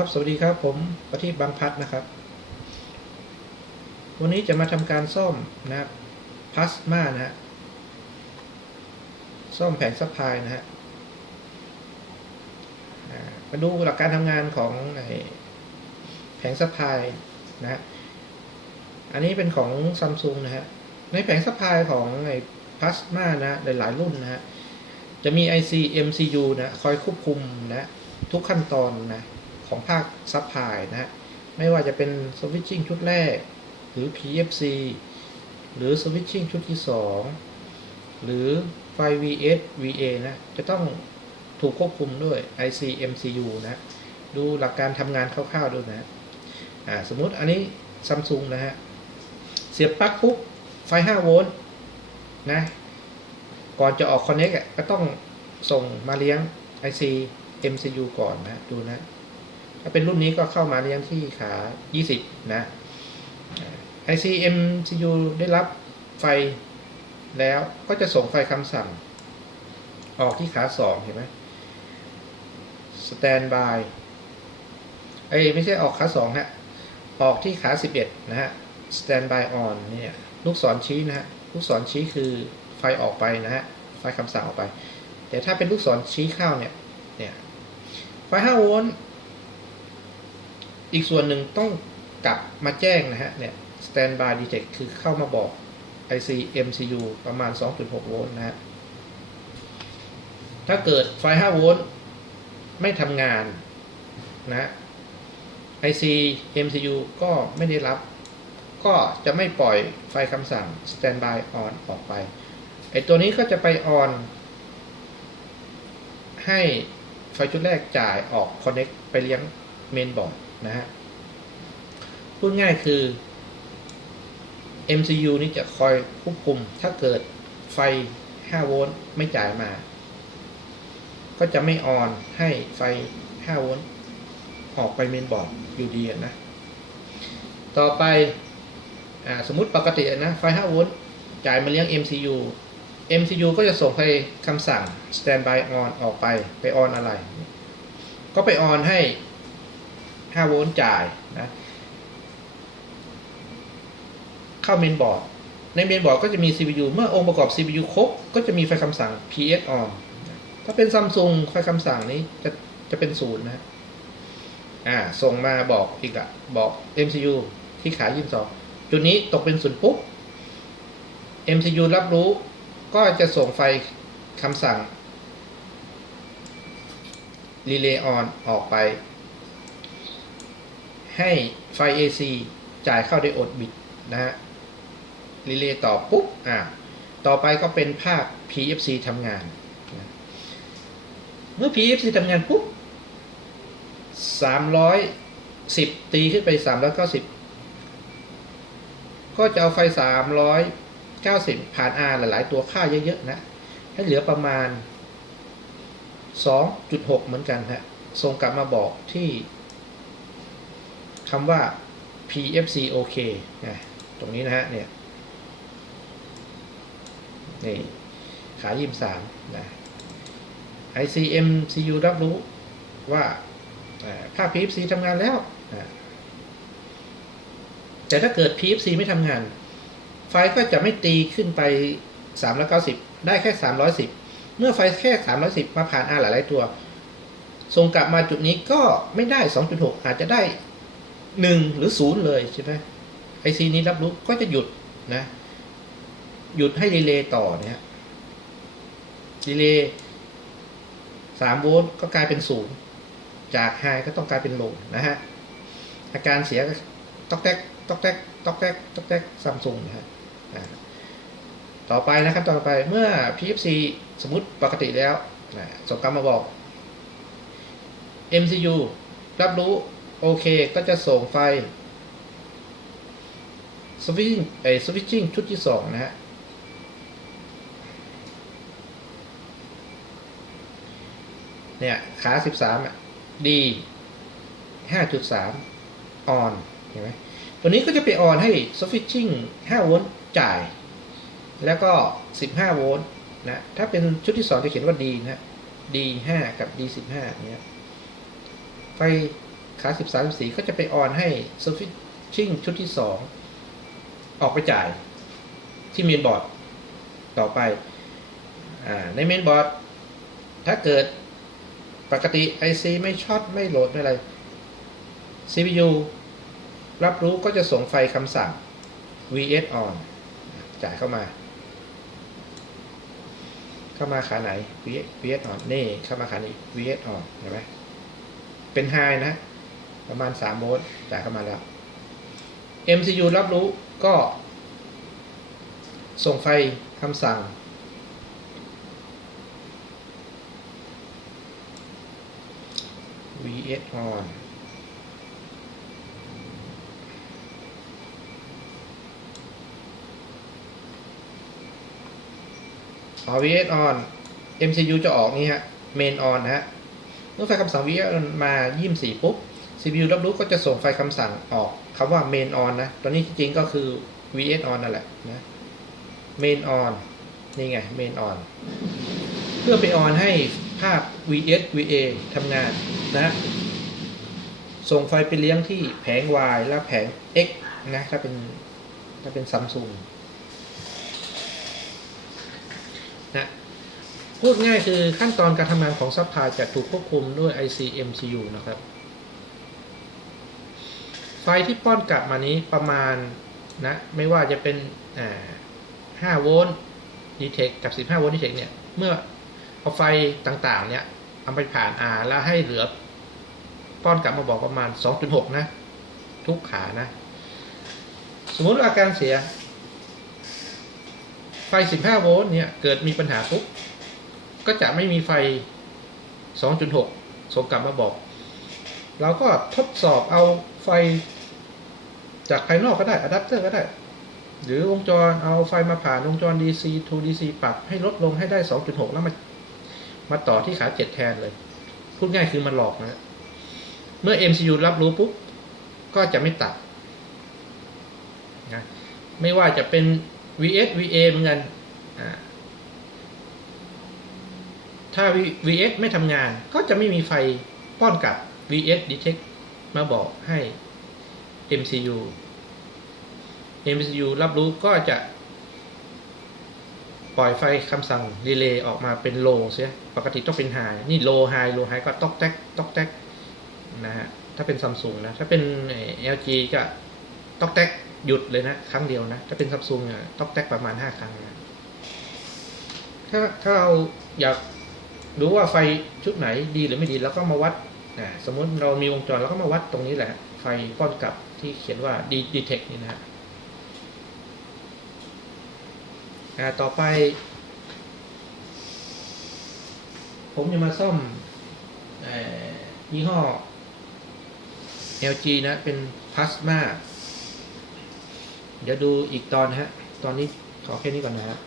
ครับ สวัสดีครับ ผมประทีปบางพัดนะครับ วันนี้จะมาทำการซ่อมนะครับพลาสมานะฮะ ซ่อมแผงซัพพลายนะฮะมาดูหลักการทำงานของแผงซัพพลายนะฮะ อันนี้เป็นของซัมซุงนะฮะ ในแผงซัพพลายของไอ้พลาสมานะฮะหลายๆรุ่นนะฮะ จะมี IC MCU นะคอยควบคุมนะทุกขั้นตอนนะ ของภาคซัพพลายนะฮะไม่ว่าจะเป็นสวิตชิ่งชุดแรก หรือ PFC หรือสวิตชิ่งชุดที่ 2 หรือไฟ VS VA นะ จะต้องถูกควบคุมด้วย IC MCU นะ ดูหลักการทำงานคร่าวๆดูนะอ่าสมมุติอันนี้ซัมซุงนะฮะ เสียบปลั๊กปุ๊บไฟ 5 โวลต์นะ ก่อนจะออก Connect อะก็ต้องส่งมาเลี้ยง IC MCU ก่อนนะ ดูนะ ถ้าเป็นรุ่นนี้ก็เข้ามาเลี้ยงที่ขา 20 นะ IC MCU ได้รับไฟแล้วก็จะส่งไฟคำสั่ง ออกที่ขา 2 เห็นไหม Standby ไอ้ไม่ใช่ออกขา 2 ฮะ ออกที่ขา 11 นะฮะ Standby on เนี่ย ลูกศรชี้นะฮะ ลูกศรชี้คือไฟออกไปนะฮะ ไฟคำสั่งออกไป แต่ถ้าเป็นลูกศรชี้เข้าเนี่ย เนี่ย ไฟ5โวลต์ อีกส่วนหนึ่งต้องกลับมาแจ้งนะฮะเนี่ย standby detect คือเข้ามาบอก IC MCU ประมาณ 2.6 โวลต์นะฮะ ถ้าเกิดไฟ 5 โวลต์ไม่ทำงานนะ IC MCU ก็ไม่ได้รับ ก็จะไม่ปล่อยไฟคำสั่ง standby on ออกไป ไอตัวนี้ก็จะไป on ให้ไฟชุดแรกจ่ายออก connect ไปเลี้ยงเมนบอร์ด นะฮะพูดง่ายคือ MCU นี่จะคอยควบคุม ถ้าเกิดไฟ 5 โวลต์ไม่จ่ายมา ก็จะไม่ออนให้ไฟ 5 โวลต์ออกไปเมนบอร์ดอยู่ดีนะ ต่อไปอสมมุติปกตินะ ไฟ 5 โวลต์จ่ายมาเลี้ยง MCU MCU ก็จะส่งไปคำสั่ง standby on ออกไปไปออนอะไร ก็ไปออนให้ 5 โวลต์จ่ายนะ เข้าเมนบอร์ด ในเมนบอร์ดก็จะมี CPU เมื่อองค์ประกอบ CPU ครบ ก็จะมีไฟคำสั่ง PS on ถ้าเป็นซัมซุงไฟคำสั่งนี้จะจะเป็นศูนย์นะอ่า ส่งมาบอกอีกอะบอก MCU ที่ขาย 22 จุดนี้ตกเป็นศูนย์ปุ๊บ MCU รับรู้ก็จะส่งไฟคำสั่ง Relay on ออกไป ให้ไฟ AC จ่ายเข้าไดโอดบิตนะฮะรีเลย์ต่อปุ๊บอ่าต่อไปก็เป็นภาค PFC ทำงานนะเมื่อ PFC ทำงานปุ๊บ310 ตีขึ้นไป 390 ก็จะเอาไฟ 390 ผ่าน R หลาย ๆ ตัวค่าเยอะ ๆ นะ ให้เหลือประมาณ 2.6 เหมือนกันฮะส่งกลับมาบอกที่ คำว่า PFC OK นะตรงนี้นะฮะเนี่ยนี่ขายิมสามนะ ICM CU รับรู้ว่าค่า PFC ทำงานแล้วนะแต่ถ้าเกิด PFC ไม่ทำงาน ไฟก็จะไม่ตีขึ้นไป 390 ได้แค่ 310 เมื่อไฟแค่ 310 มาผ่าน R หลาย ๆ ตัว ส่งกลับมาจุดนี้ก็ไม่ได้ 2.6 อาจจะได้ 1หรือ0เลยใช่ไหม IC นี้รับรู้ก็จะหยุดนะ หยุดให้รีเลย์ต่อเนี่ยรีเลย์สามโวลต์ก็กลายเป็นศูนย์จากไฮก็ต้องกลายเป็นโลนะฮะอาการเสียก็ตอกแตกตอกแตกตอกแตกตอกแตกซัมซุงนะฮะต่อไปนะครับต่อไปเมื่อ PFC สมมติปกติแล้วนะส่งกลับมาบอก MCU รับรู้ โอเคก็จะส่งไฟสวิตชิ่งไอสวิตชิ่งชุดที่สองนะฮะเนี่ย ขาสิบสามอะดีห้าจุดสามออนเห็นไหมตัวนี้ก็จะไปออนให้สวิตชิ่งห้าโวลต์จ่าย แล้วก็สิบห้าโวลต์นะ ถ้าเป็นชุดที่สองจะเขียนว่าดีนะ D ห้ากับ D สิบห้าเนี่ยไฟ คลาส13 14ก็จะไปออนให้ switching ชุดที่2ออกไปจ่ายที่เมนบอร์ดต่อไปอในเมนบอร์ดถ้าเกิดปกติ IC ไม่ช็อตไม่โหลดไม่อะไร CPU รับรู้ก็จะส่งไฟคำสั่ง vs on จ่ายเข้ามา เข้ามาขาไหน vs vs on นี่เข้ามาขานี้ vs on เห็นไหมเป็น high นะ ประมาณ 3 โวลต์จ่ายเข้ามาแล้ว MCU รับรู้ก็ ส่งไฟคำสั่ง vs on พอ vs on MCU จะออกนี่ฮะ main on ฮะ เมื่อไฟคำสั่ง vs on มา 24 ปุ๊บ CPU รับรู้ก็จะส่งไฟคำสั่งออกคำว่า main on นะ ตอนนี้จริงๆก็คือ vs on นั่นแหละนะ main on นี่ไง main on เพื่อไปออนให้ภาพ vs va ทำงานนะ ส่งไฟไปเลี้ยงที่แผง y และแผง x นะถ้าเป็นถ้าเป็นซัมซุงนะพูดง่ายคือขั้นตอนการทำงานของซัพพลายจะถูกควบคุมด้วย IC MCU นะครับ ฟที่ป้อนกลับมานี้ประมาณนะไม่ว่าจะเป็นอ่า5โวลต์ดีเทคกับ 15 โวลต์ดีเทคเนี่ยเมื่อเอาไฟต่างๆเนี่ยเอาไปผ่าน R แล้วให้เหลือป้อนกลับมาบอกประมาณ 2.6 นะ ทุกขานะ สมมติอาการเสีย ไฟ 15 โวลต์เนี่ยเกิดมีปัญหาปุ๊บก็จะไม่มีไฟ 2.6 ส่งกลับมาบอก เราก็ทดสอบเอาไฟ จากภายนอกก็ได้อะแดปเตอร์ก็ได้ หรือวงจรเอาไฟมาผ่านวงจร DC to DC ปรับให้ลดลงให้ได้ 2.6 แล้วมามาต่อที่ขา 7 แทนเลย พูดง่ายคือมันหลอกนะเมื่อ MCU รับรู้ปุ๊บ ก็จะไม่ตัดนะไม่ว่าจะเป็น VS VA เหมือนกันถ้า VS ไม่ทำงานก็จะไม่มีไฟป้อนกลับ VS detect มาบอกให้ MCU MCU รับรู้ก็จะ ปล่อยไฟคำสั่ง relay ออกมาเป็น low เสียปกติต้องเป็น high นี่ low high low high ก็ตอกแตกตอกแตกนะฮะถ้าเป็น Samsung นะ ถ้าเป็น LG ก็ตอกแตกหยุดเลยนะ ครั้งเดียวนะ ถ้าเป็น Samsung อะตอกแตกประมาณ 5 ครั้งนะถ้าถ้าเราอยากดูว่าไฟชุดไหนดีหรือไม่ดี แล้วก็มาวัดนะสมมติเรามีวงจรเราก็มาวัดตรงนี้แหละ ไฟป้อนกลับ ที่เขียนว่า detect นี่นะฮะต่อไป ผมจะมาซ่อมออยี่ห้อ LG นะ เป็นพลาสมาเดี๋ยวดูอีกตอนฮะ ตอนนี้ขอแค่นี้ก่อนนะฮะ